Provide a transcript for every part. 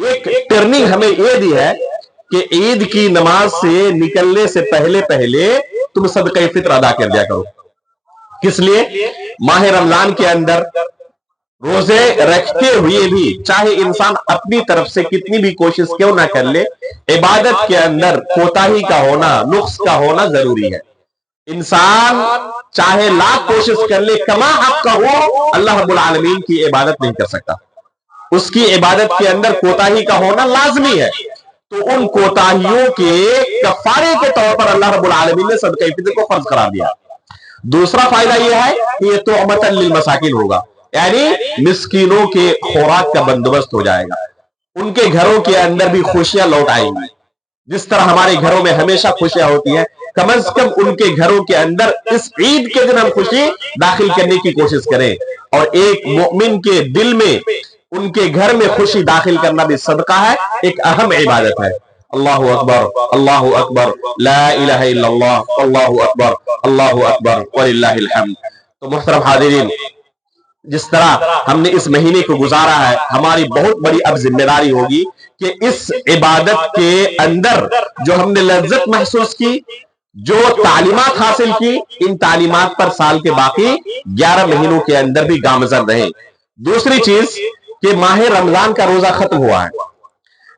ایک ٹرننگ ہمیں یہ دی ہے کہ عید کی نماز سے نکلنے سے پہلے پہلے تم صدقہ فطر ادا کر دیا کرو. کس لیے؟ ماہ رمضان کے اندر روزے رکھتے ہوئے بھی چاہے انسان اپنی طرف سے کتنی بھی کوشش کیوں نہ کر لے، عبادت کے اندر کوتاہی کا ہونا، نقص کا ہونا ضروری ہے. انسان چاہے لاکھ کوشش کر لے، کما حق کا ہو، اللہ رب العالمین کی عبادت نہیں کر سکتا. اس کی عبادت کے اندر کوتاہی کا ہونا لازمی ہے. تو ان کوتاہیوں کے کفارے کے طور پر اللہ رب العالمین نے صدقہ فطر کو فرض قرار دیا. دوسرا فائدہ یہ ہے کہ یہ طعمۃ للمساکین ہوگا، یعنی مسکینوں کے خوراک کا بندوبست ہو جائے گا. ان کے گھروں کے اندر بھی خوشیاں لوٹ آئیں گی. جس طرح ہمارے گھروں میں ہمیشہ خوشیاں ہوتی ہیں، کم از کم ان کے گھروں کے اندر اس عید کے دن ہم خوشی داخل کرنے کی کوشش کریں. اور ایک مومن کے دل میں ان کے گھر میں خوشی داخل کرنا بھی صدقہ ہے، ایک اہم عبادت ہے. اللہ اکبر، اللہ اکبر، لا الہ الا اللہ، اللہ اکبر، اللہ اکبر وللہ الحمد. تو محترم حاضرین، جس طرح ہم نے اس مہینے کو گزارا ہے، ہماری بہت بڑی اب ذمہ داری ہوگی کہ اس عبادت کے اندر جو ہم نے لذت محسوس کی، جو تعلیمات حاصل کی، ان تعلیمات پر سال کے باقی 11 مہینوں کے اندر بھی گامزن رہیں. دوسری چیز کہ ماہ رمضان کا روزہ ختم ہوا ہے،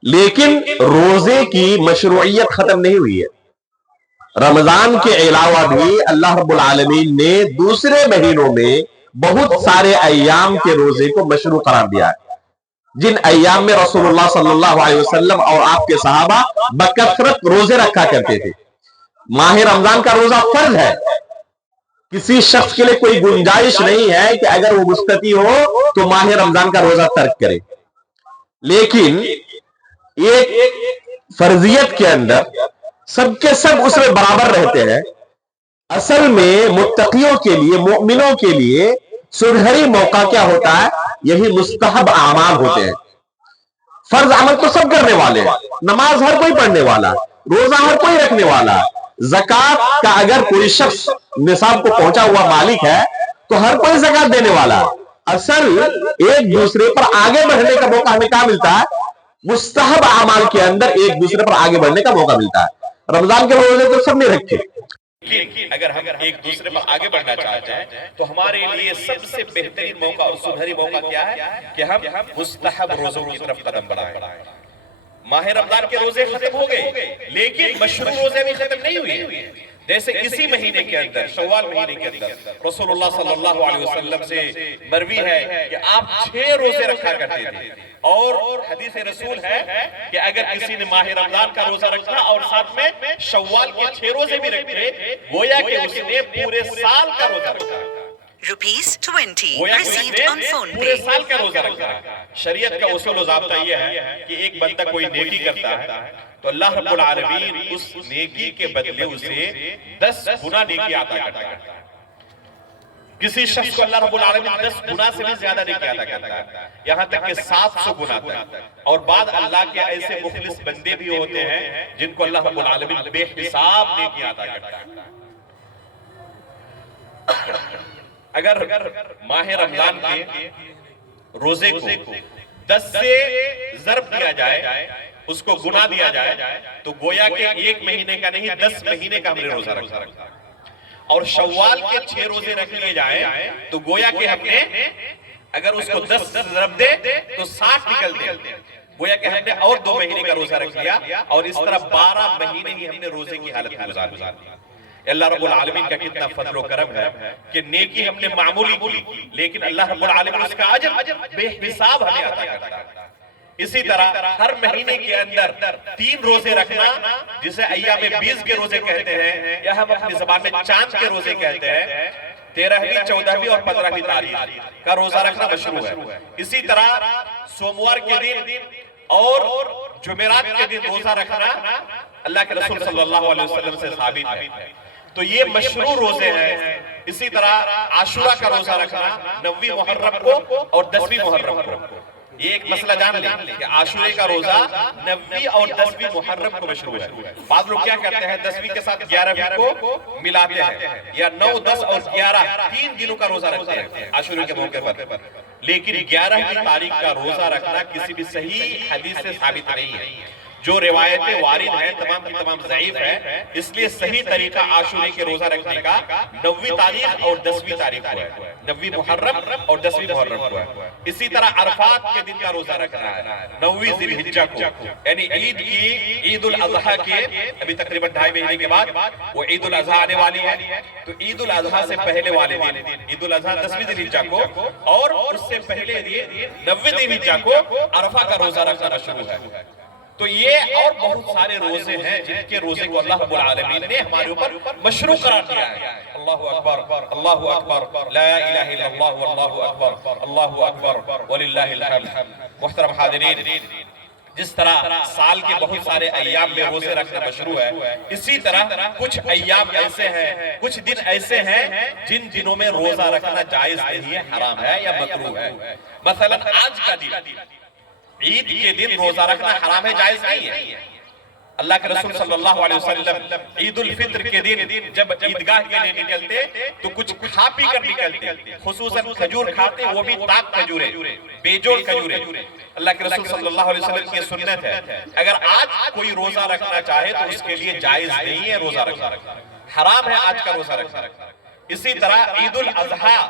لیکن روزے کی مشروعیت ختم نہیں ہوئی ہے. رمضان کے علاوہ بھی اللہ رب العالمین نے دوسرے مہینوں میں بہت سارے ایام کے روزے کو مشروع قرار دیا ہے، جن ایام میں رسول اللہ صلی اللہ علیہ وسلم اور آپ کے صحابہ بکثرت روزے رکھا کرتے تھے. ماہ رمضان کا روزہ فرض ہے. کسی شخص کے لیے کوئی گنجائش نہیں ہے کہ اگر وہ مستطیع ہو تو ماہ رمضان کا روزہ ترک کرے. لیکن ایک فرضیت کے اندر سب کے سب اس میں برابر رہتے ہیں. اصل میں متقیوں کے لیے، مومنوں کے لیے سنہری موقع کیا ہوتا ہے؟ یہی مستحب اعمال ہوتے ہیں. فرض عمل تو سب کرنے والے ہیں، نماز ہر کوئی پڑھنے والا، روزہ ہر کوئی رکھنے والا. زکوٰۃ کا اگر کوئی شخص نصاب کو پہنچا ہوا مالک ہے تو ہر کوئی زکوٰۃ دینے والا. اصل ایک دوسرے پر آگے بڑھنے کا موقع ہمیں کہاں ملتا ہے؟ مستحب اعمال کے اندر ایک دوسرے پر آگے بڑھنے کا موقع ملتا ہے. رمضان کے روزے تو سب نے رکھے، لیکن اگر ہم ایک دوسرے پر آگے بڑھنا چاہتے ہیں تو ہمارے لیے سب سے بہترین موقع اور سنہری موقع کیا ہے کہ ہم مستحب روزوں کی طرف قدم بڑھائیں. ماہ رمضان کے روزے ختم ہو گئے، لیکن مشروع روزے بھی ختم نہیں ہوئے. جیسے اسی مہینے کے اندر، شوال مہینے کے اندر، رسول اللہ صلی اللہ علیہ وسلم سے مروی ہے کہ آپ 6 روزے رکھا کرتے تھے. اور حدیث رسول ہے کہ اگر کسی نے ماہ رمضان کا روزہ رکھا اور ساتھ میں شوال کے 6 روزے بھی رکھے، گویا کہ اس نے پورے سال کا روزہ رکھا. ₹20 گویا کہ اس received نے on phone پورے pay. سال کا روزہ رکھا. شریعت کا اصول و ضابطہ یہ ہے کہ ایک بندہ کوئی نیکی کرتا ہے تو اللہ رب العالمین اس نیکی کے بدلے اسے 10 گنا نیکی عطا کرتا ہے. کسی شخص کو اللہ رب العالمین 10 گنا سے بھی زیادہ نیکی عطا کرتا ہے، یہاں تک کہ 700 گنا تک. اور بعد اللہ کے ایسے مخلص بندے بھی ہوتے ہیں جن کو اللہ رب العالمین بے حساب نیکی عطا کرتا ہے. اگر ماہ رمضان کے روزے کو 10 سے ضرب دیا جائے، اس کو گنا دیا جائے، تو گویا کہ 1 مہینے کا نہیں 10 مہینے کا ہم نے روزہ رکھا. اور شوال کے 6 روزے رکھ لیے جائیں تو گویا کہ ہم نے اگر اس کو 10 ضرب دے تو 60 نکلتے. گویا کہ ہم نے اور 2 مہینے کا روزہ رکھ لیا، اور اس طرح 12 مہینے ہی ہم نے روزے کی حالت میں گزار دیا. اللہ رب العالمین کا کتنا فضل و کرم ہے کہ نیکی ہم نے معمولی کی، لیکن اللہ رب العالمین اس کا اجر بے حساب ہمیں عطا کرتا ہے. اسی طرح ہر مہینے کے اندر 3 روزے رکھنا، جسے ایام 20 کے روزے کہتے ہیں، یا ہم اپنی زبان میں چاند کے روزے کہتے ہیں. 13ویں، 14ویں اور 15ویں تاریخ کا روزہ رکھنا مشروع ہے. اسی طرح سوموار کے دن اور جمعرات کے دن روزہ رکھنا اللہ کے رسول صلی اللہ علیہ وسلم سے ثابت ہے. تو یہ مشروع روزے ہیں. اسی طرح عاشورہ کا روزہ رکھنا 9ویں محرم کو اور 10ویں محرم کو. یہ ایک مسئلہ جان لیں کہ عاشورے کا روزہ 9ویں اور 10ویں محرم کو مشروع ہے. بعض لوگ کیا کرتے ہیں 10ویں کے ساتھ 11ویں کو ملاتے ہیں یا 9, 10 اور 11 3 دنوں کا روزہ رکھتے ہیں عاشورے کے موقع پر. لیکن 11ویں تاریخ کا روزہ رکھنا کسی بھی صحیح حدیث سے ثابت نہیں ہے. جو روایتیں وارد ہیں تمام کی تمام ضعیف ہیں. اس لیے صحیح طریقہ عاشورے کے روزہ رکھنے کا 9ویں تاریخ اور 10ویں تاریخ کو ہے. 9ویں محرم اور 10ویں محرم کو ہے. اسی طرح عرفات کے دن کا روزہ رکھنا ہے 9ویں ذی الحجہ کو، یعنی عید الاضحیٰ کے ابھی تقریباً 2.5 مہینے کے بعد وہ عید الاضحیٰ آنے والی ہے. تو عید الاضحیٰ سے پہلے والے دن عید الاضحیٰ 10ویں ذی الحجہ کو اور اس سے پہلے دن 9ویں ذی الحجہ کو عرفہ کا روزہ رکھنا شروع ہے. تو یہ اور بہت سارے روزے ہیں جن کے روزے کو اللہ رب العالمین نے ہمارے اوپر مشروع قرار دیا ہے. اللہ اکبر اللہ اکبر لا الہ الا اللہ واللہ اکبر اللہ اکبر وللہ الحمد. محترم حاضرین، جس طرح سال کے بہت سارے ایام میں روزے رکھنا مشروع ہے، اسی طرح کچھ ایام ایسے ہیں، کچھ دن ایسے ہیں جن دنوں میں روزہ رکھنا جائز نہیں ہے، حرام ہے یا مکروہ ہے. مثلا آج کا دن عید کے دن روزہ رکھنا حرام ہے، جائز نہیں ہے. اللہ کے رسول صلی اللہ علیہ وسلم عید الفطر کے دن جب عیدگاہ کے لیے نکلتے تو کچھ کھا پی کر نکلتے، خصوصاً کھجور کھاتے، وہ بھی تاک کھجوریں، بیجوڑ کھجوریں. اللہ کے رسول صلی اللہ علیہ وسلم کی سنت ہے. اگر آج کوئی روزہ رکھنا چاہے تو اس کے لیے جائز نہیں ہے روزہ رکھنا، حرام ہے آج کا روزہ رکھنا. اسی طرح عید الاضحیٰ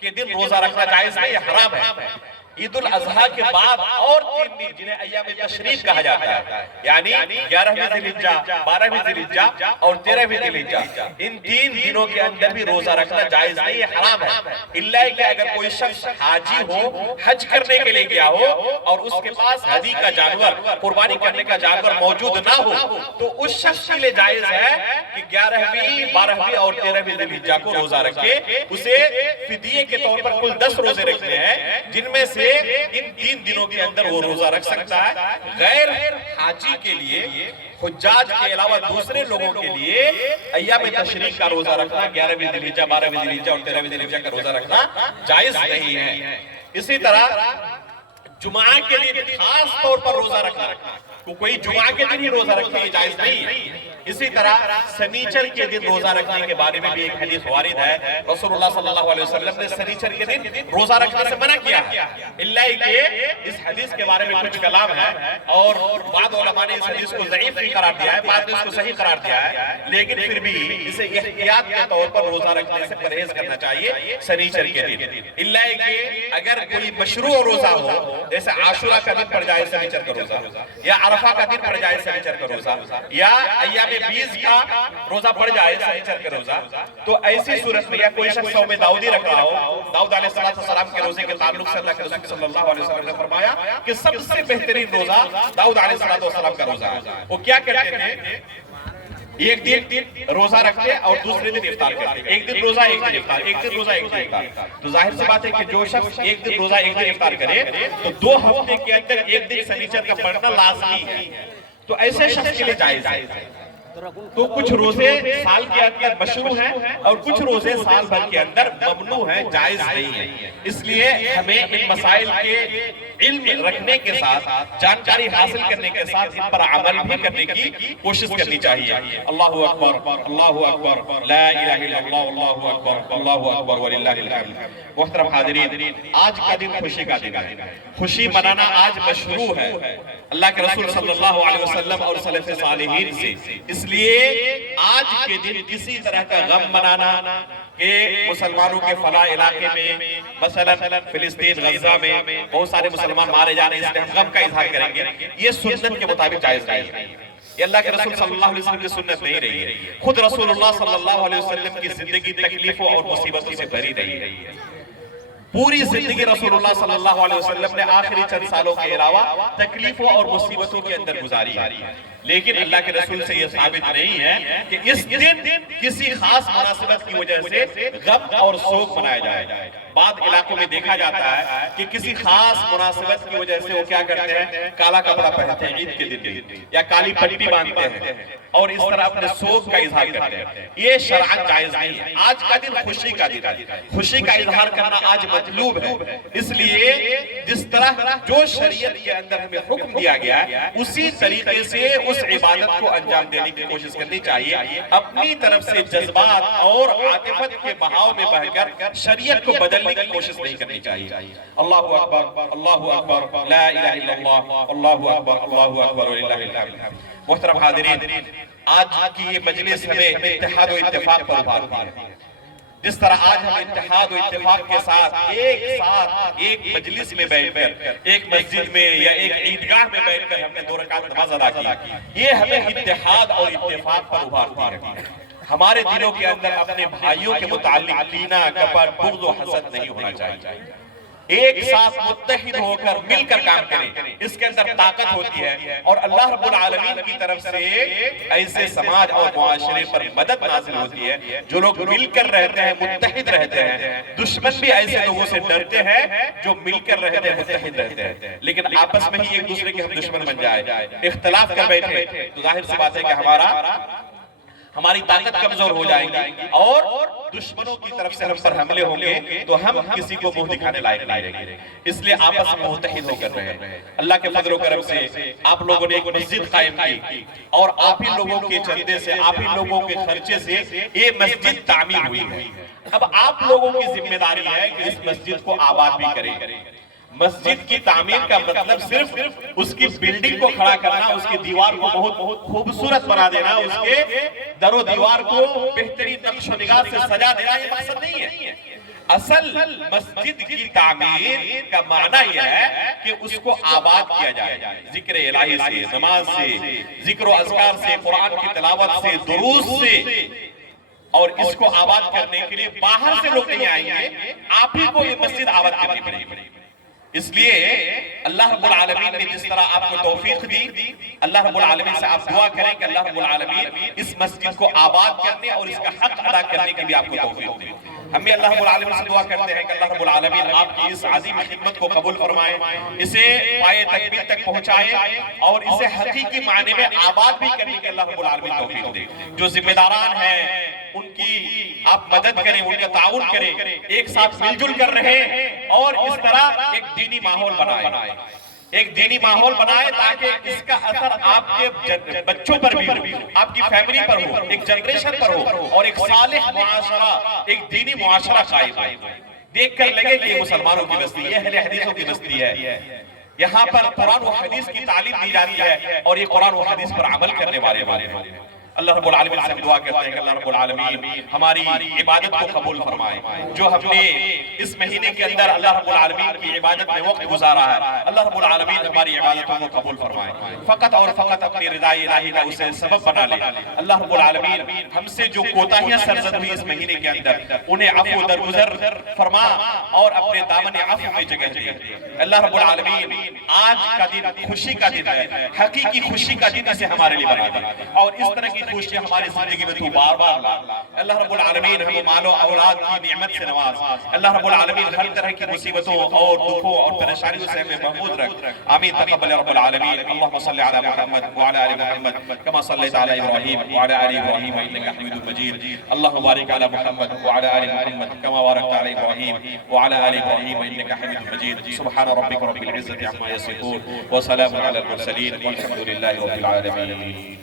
کے دن روزہ رکھنا جائز نہیں ہے، حرام ہے. عید الاضحیٰ کے بعد اور 3 دن جنہیں ایام تشریق کہا جاتا ہے، یعنی 11ویں ذی الحجہ، 12ویں ذی الحجہ اور 13ویں ذی الحجہ، ان 3 دنوں کے اندر بھی روزہ رکھنا جائز نہیں ہے، حرام ہے. اللہ کہ اگر کوئی شخص حاجی ہو، حج کرنے کے لیے گیا ہو اور اس کے پاس ہدی کا جانور، قربانی کرنے کا جانور موجود نہ ہو تو اس شخص کے لیے جائز ہے کہ 11ویں، 12ویں اور 13ویں ذی الحجہ کو روزہ رکھے. اسے فدیے کے طور پر کل 10 روزے رکھنے ہیں، جن میں سے ان 3 دنوں کے اندر وہ روزہ رکھ سکتا ہے. غیر حاجی کے لیے، حجاج کے علاوہ دوسرے لوگوں کے لیے ایام تشریق کا روزہ رکھنا، 11ویں ذی الحجہ، 12ویں ذی الحجہ اور 13ویں ذی الحجہ کا روزہ رکھنا جائز نہیں ہے. اسی طرح جمعہ کے دن خاص طور پر روزہ رکھنا، کوئی جمعہ کے دن ہی روزہ رکھنے کی جائز نہیں ہے. اسی طرح سنیچر کے دن روزہ رکھنے کے بارے میں بھی ایک حدیث وارد ہے. رسول اللہ صلی اللہ علیہ وسلم نے سنیچر کے دن روزہ رکھنے سے منع کیا ہے. اللہ کہ اس حدیث کے بارے میں کچھ کلام ہے اور بعض علماء نے اس حدیث کو ضعیف بھی قرار دیا ہے، بعض نے اس کو صحیح قرار دیا ہے، لیکن پھر بھی اسے احتیاط کے طور پر روزہ رکھنے سے پرہیز کرنا چاہیے سنیچر کے دن. اللہ کہ اگر کوئی مشروع روزہ ہو، جیسے عاشورہ کا دن پڑ جائے سنیچر کا روزہ، یا عرفہ کا دن پڑ جائے سنیچر کا روزہ، یا ایام 20 کا روزہ پڑ جائے سنیچر کا روزہ، تو ایسی صورت میں یا کوئی شخص صوم داؤدی رکھ رہا ہو، داؤد علیہ السلام کے روزے کے تعلق سے اللہ کے رسول صلی اللہ علیہ وسلم نے فرمایا کہ سب سے بہترین روزہ داؤد علیہ السلام کا روزہ ہے. وہ کیا کرتے ہیں؟ ایک دن روزہ رکھتے اور دوسرے دن افطار کرتے. ایک دن روزہ ایک دن افطار، ایک دن روزہ ایک دن افطار. تو ظاہر سی بات ہے کہ جو شخص ایک دن روزہ ایک دن افطار کرے تو 2 ہفتے کے اندر ایک دن سنیچر کا پڑھنا لازمی ہے. تو ایسے شخص کے لیے جائز ہے. تو کچھ روزے سال کے اندر مشروع ہیں اور کچھ روزے سال بھر کے اندر ممنوع ہیں، جائز نہیں ہیں. اس لیے ہمیں ان مسائل کے علم رکھنے کے ساتھ، جانکاری حاصل کرنے کے ساتھ ان پر عمل بھی کرنے کی کوشش کرنی چاہیے. اللہ اکبر اللہ اکبر لا الہ الا اللہ اللہ اکبر اللہ اکبر وللہ الحمد. محترم حاضرین، آج کا دن خوشی کا دن ہے. خوشی منانا آج مشروع ہے اللہ کے رسول صلی اللہ علیہ وسلم اور سلف صالحین سے. اس لیے آج کے دن کسی طرح کا غم منانا کہ مسلمانوں کے فلاں علاقے میں، مثلا فلسطین غزہ میں بہت سارے مسلمان مارے جانے، اس لیے ہم غم کا اظہار کریں گے، یہ سنت کے مطابق جائز نہیں ہے. یہ اللہ کے رسول صلی اللہ علیہ وسلم کی سنت نہیں رہی ہے. خود رسول اللہ صلی اللہ علیہ وسلم کی زندگی تکلیفوں اور مصیبتوں سے بھری رہی ہے. پوری زندگی رسول اللہ صلی اللہ علیہ وسلم نے آخری چند سالوں کے علاوہ تکلیفوں اور مصیبتوں کے اندر گزاری ہے. لیکن اللہ کے رسول سے یہ ثابت نہیں ہے کہ اس دن کسی خاص مناسبت کی وجہ سے غم اور سوگ منایا جائے. بعض علاقوں میں دیکھا جاتا ہے کہ کسی خاص مناسبت کی وجہ سے وہ کیا کرتے ہیں، کالا کپڑا پہنتے ہیں عید کے دن یا کالی پٹی باندھتے ہیں اور اس طرح اپنے سوگ کا اظہار کرتے ہیں. یہ شرعاً جائز نہیں ہے. آج کا دن خوشی کا دن ہے، خوشی کا اظہار کرنا آج مطلوب ہے. اس لیے جس طرح جو شریعت کے اندر ہمیں حکم دیا گیا ہے اسی طریقے سے اس عبادت کو انجام دینے کی کوشش کرنی چاہیے. اپنی طرف سے جذبات اور عاطفت کے بہاؤ میں بہہ کر شریعت کو بدلنے کی کوشش نہیں کرنی چاہیے. اللہ اکبر، اللہ اکبر، لا الہ الا اللہ، اللہ اکبر، اللہ اکبر وللہ الحمد. محترم حاضرین، آج کی یہ مجلس ہمیں اتحاد و اتفاق پر ابھارتی ہے. جس طرح آج ہم اتحاد و اتفاق کے ساتھ ایک مجلس میں بیٹھ کر، ایک مسجد میں یا ایک عیدگاہ میں بیٹھ کر ہم نے 2 رکعت نماز ادا کی، یہ ہمیں اتحاد اور اتفاق پر ابھارتی ہے. ہمارے دلوں کے اندر اپنے بھائیوں کے متعلق کینہ، کپٹ، بغض و حسد نہیں ہونا چاہیے. ایک ساتھ متحد ہو کر مل کر کام کریں، اس کے اندر طاقت ہوتی ہے اور اللہ رب العالمین کی طرف سے ایسے سماج اور معاشرے پر مدد نازل ہوتی ہے جو لوگ مل کر رہتے ہیں، متحد رہتے ہیں. دشمن بھی ایسے لوگوں سے ڈرتے ہیں جو مل کر رہتے ہیں، متحد رہتے ہیں. لیکن آپس میں ہی ایک دوسرے کے ہم دشمن بن جائے، اختلاف کر بیٹھے تو ظاہر سی بات ہے کہ ہماری طاقت کمزور ہو جائے گی اور دشمنوں کی طرف سے ہم پر حملے ہوں گے تو ہم کسی کو منہ دکھانے لائق نہیں رہیں گے. اس لیے آپس میں متحد ہو کر رہے ہیں. اللہ کے فضل و کرم سے آپ لوگوں نے ایک مسجد قائم کی اور آپ ہی لوگوں کے چندے سے، آپ ہی لوگوں کے خرچے سے یہ مسجد تعمیر ہوئی ہے. اب آپ لوگوں کی ذمہ داری ہے کہ اس مسجد کو آباد بھی کریں. مسجد کی تعمیر کا مطلب صرف اس کی بلڈنگ کو کھڑا کرنا، اس کی دیوار کو بہت خوبصورت بنا دینا، اس کے در و دیوار کو بہترین نقش و نگار سے سجا دینا، یہ مقصد نہیں ہے. اصل مسجد کی تعمیر کا معنی یہ ہے کہ اس کو آباد کیا جائے، ذکر الہی سے، نماز سے، ذکر و اذکار سے، قرآن کی تلاوت سے، دروس سے. اور اس کو آباد کرنے کے لیے باہر سے لوگ نہیں آئیں گے، آپ ہی کو یہ مسجد آباد کرنی پڑے گی. اس لیے اللہ رب العالمین نے جس طرح آپ کو توفیق دی، اللہ رب العالمین سے آپ دعا کریں کہ اللہ رب العالمین اس مسجد کو آباد کرنے اور اس کا حق ادا کرنے کے لیے آپ کو توفیق دے. ہم بھی اللہ رب العالمین سے دعا کرتے ہیں کہ اللہ رب العالمین آپ کی اس عظیم خدمت کو قبول فرمائے، اسے پائے تکمیل تک پہنچائے اور اسے حقیقی معنی میں آباد بھی کرنے کے اللہ رب العالمین توفیق دے. جو ذمہ داران ہیں ان کی آپ مدد کریں، ان کا تعاون کریں، ایک ساتھ مل جل کر رہیں اور اس طرح ایک دینی ماحول بنائے، ایک دینی ماحول بنائے تاکہ اس کا اثر آپ کے بچوں پر بھی ہو، آپ کی فیملی پر ہو، ایک جنریشن پر ہو اور ایک صالح معاشرہ، ایک دینی معاشرہ قائم ہو. دیکھ کر لگے کہ یہ مسلمانوں کی بستی ہے، اہل حدیثوں کی بستی ہے. یہاں پر قرآن و حدیث کی تعلیم دی جاتی ہے اور یہ قرآن و حدیث پر عمل کرنے والے ہیں. اللہ رب العالمین سے دعا کرتے ہیں کہ اللہ رب العالمین ہماری عبادت کو قبول فرمائے. جو ہم نے اس مہینے کے اندر اللہ رب العالمین کی عبادت میں وقت گزارا ہے، اللہ رب العالمین ہماری عبادتوں کو قبول فرمائے. فقط اور فقط اپنی رضا الہی کا اسے سبب بنا لے. اللہ رب العالمین ہم سے جو کوتاہیاں سرزد ہوئی اس مہینے کے اندر انہیں عفو درگزر فرما اور اپنے دامن عفو میں جگہ دے. اللہ رب العالمین آج کا دن خوشی کا دن ہے، حقیقی خوشی کا دن اسے ہمارے لیے بنا دے اور اس طرح کی خوشیاں ہماری زندگی میں تو بار بار لا. اللہ رب العالمین ہمیں مال و اولاد کی نعمت سے نواز. اللہ رب العالمین ہر طرح کی مصیبتوں اور دکھوں اور پریشانیوں سے ہمیں محفوظ رکھ. آمین. تقبل رب العالمین. اللهم صل على محمد وعلى آل محمد كما صليت على إبراهيم وعلى آل إبراهيم إنك حميد مجيد. اللهم بارك على محمد وعلى آل محمد كما باركت على إبراهيم وعلى آل إبراهيم إنك حميد مجيد. سبحان ربك رب العزة عما يصفون وسلام على المرسلين والحمد لله رب العالمين.